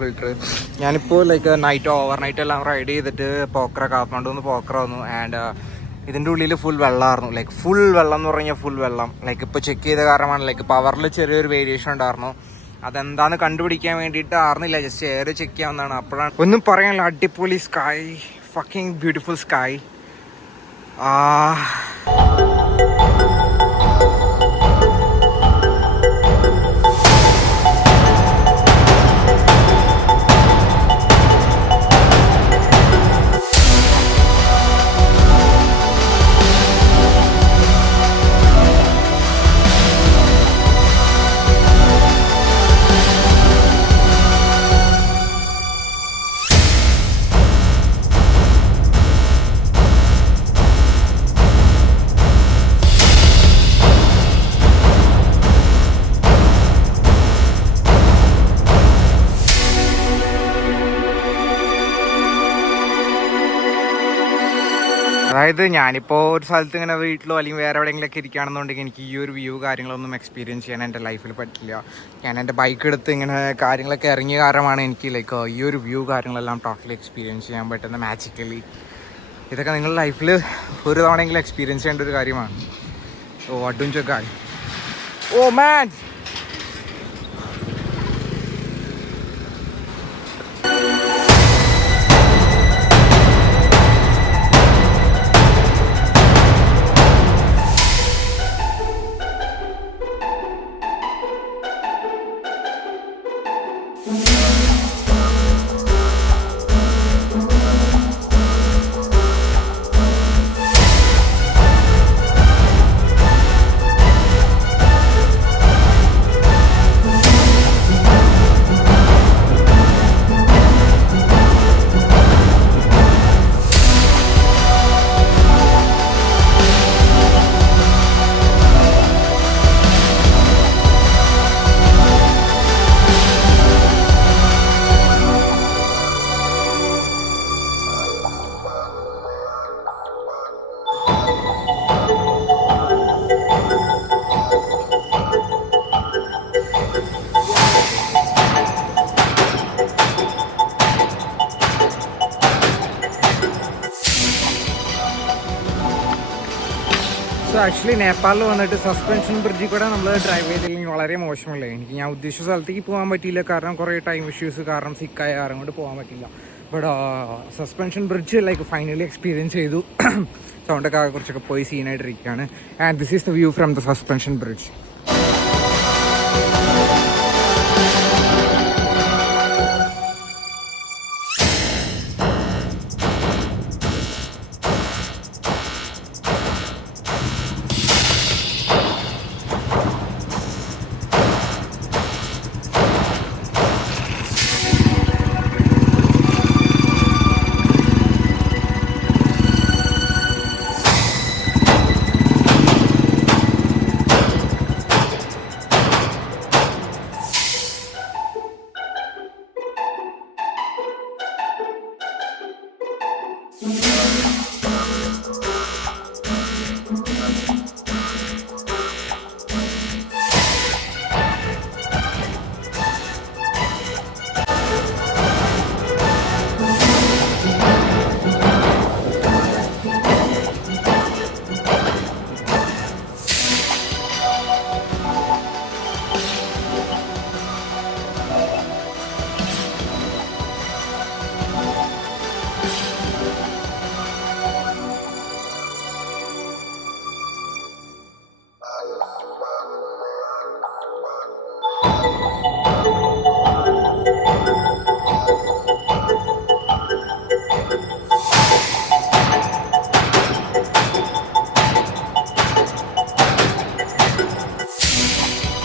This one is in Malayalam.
ഫിൽറ്റർ. ഞാനിപ്പോൾ ലൈക്ക് ഓവർനൈറ്റ് എല്ലാം റൈഡ് ചെയ്തിട്ട് കാത്മണ്ഡൂന്ന് പോക്ര വന്നു. ആൻഡ് ഇതിൻ്റെ ഉള്ളിൽ ഫുൾ വെള്ളമായിരുന്നു. ലൈക്ക് ഫുൾ വെള്ളം എന്ന് പറഞ്ഞാൽ ഫുൾ വെള്ളം. ലൈക്ക് ഇപ്പോൾ ചെക്ക് ചെയ്ത കാരണമാണ്. ലൈക്ക് പവറിൽ ചെറിയൊരു വേരിയേഷൻ ഉണ്ടായിരുന്നു. അതെന്താന്ന് കണ്ടുപിടിക്കാൻ വേണ്ടിയിട്ട് ആർന്നില്ല, ജസ്റ്റ് എയർ ചെക്ക് ചെയ്യാവുന്നതാണ്. അപ്പോഴാണ് ഒന്നും പറയാനില്ല. അടിപൊളി സ്കൈ, ഫക്കിംഗ് ബ്യൂട്ടിഫുൾ സ്കൈ. അതായത് ഞാനിപ്പോൾ ഒരു സ്ഥലത്ത് ഇങ്ങനെ വീട്ടിലോ അല്ലെങ്കിൽ വേറെ എവിടെയെങ്കിലൊക്കെ ഇരിക്കുകയാണെന്നുണ്ടെങ്കിൽ എനിക്ക് ഈ ഒരു വ്യൂ കാര്യങ്ങളൊന്നും എക്സ്പീരിയൻസ് ചെയ്യാൻ എൻ്റെ ലൈഫിൽ പറ്റില്ല. ഞാൻ എൻ്റെ ബൈക്ക് എടുത്ത് ഇങ്ങനെ കാര്യങ്ങളൊക്കെ ഇറങ്ങിയ കാരണമാണ് എനിക്ക് ലൈക്ക് ഈ ഒരു വ്യൂ കാര്യങ്ങളെല്ലാം ടോട്ടലി എക്സ്പീരിയൻസ് ചെയ്യാൻ പറ്റുന്ന മാജിക്കലി. ഇതൊക്കെ നിങ്ങളുടെ ലൈഫിൽ ഒരു തവണയെങ്കിലും എക്സ്പീരിയൻസ് ചെയ്യേണ്ട ഒരു കാര്യമാണ്. ഓ അഡ്വഞ്ചർ ഗായ്. ഓ മാൻ, ആക്ച്വലി നേപ്പാളിൽ വന്നിട്ട് സസ്പെൻഷൻ ബ്രിഡ്ജിൽ കൂടെ നമ്മൾ ഡ്രൈവ് ചെയ്തില്ലെങ്കിൽ വളരെ മോശമല്ലേ. ഞാൻ ഉദ്ദേശിച്ച സ്ഥലത്തേക്ക് പോകാൻ പറ്റിയില്ല, കാരണം കുറേ ടൈം ഇഷ്യൂസ് കാരണം സിക്കായ കാരണം കൊണ്ട് പോകാൻ പറ്റില്ല. But suspension bridge like finally experience ചെയ്തു. സൗണ്ടൊക്കെ കുറച്ചൊക്കെ പോയി സീനായിട്ടിരിക്കുകയാണ്. And this is the view from the suspension bridge.